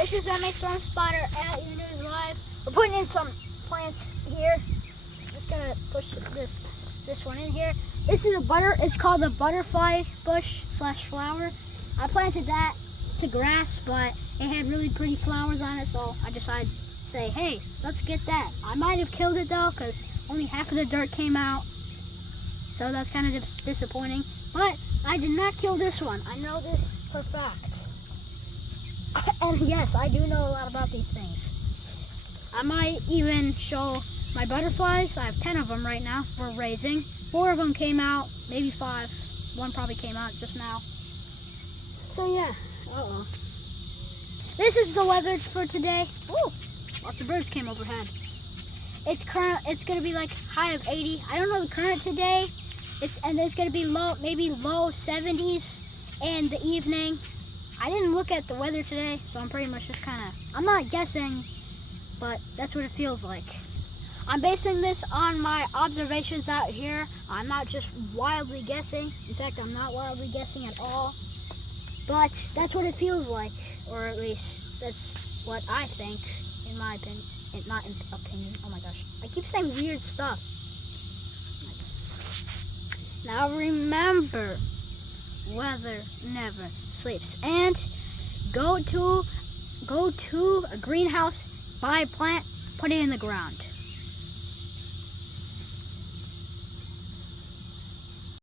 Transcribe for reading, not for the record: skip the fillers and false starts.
This is Remy Storm Spotter at your news live. We're putting in some plants here. Just gonna push this one in here. This is it's called a butterfly bush / flower. I planted that to grass, but it had really pretty flowers on it, so I decided to say, hey, let's get that. I might have killed it though, because only half of the dirt came out, so that's kind of disappointing. But I did not kill this one. I know this for a fact. And yes, I do know a lot about these things. I might even show my butterflies. I have 10 of them right now we're raising. 4 of them came out, maybe 5. One probably came out just now. So yeah, This is the weather for today. Ooh, lots of birds came overhead. It's gonna be like high of 80. I don't know the current today. And it's gonna be maybe low 70s in the evening. I didn't look at the weather today, so I'm pretty much just I'm not guessing, but that's what it feels like. I'm basing this on my observations out here. I'm not just wildly guessing. In fact, I'm not wildly guessing at all. But that's what it feels like, or at least that's what I think, in my opinion. Not in opinion. Oh my gosh, I keep saying weird stuff. Now remember, weather never sleeps. And go to a greenhouse, buy a plant, put it in the ground.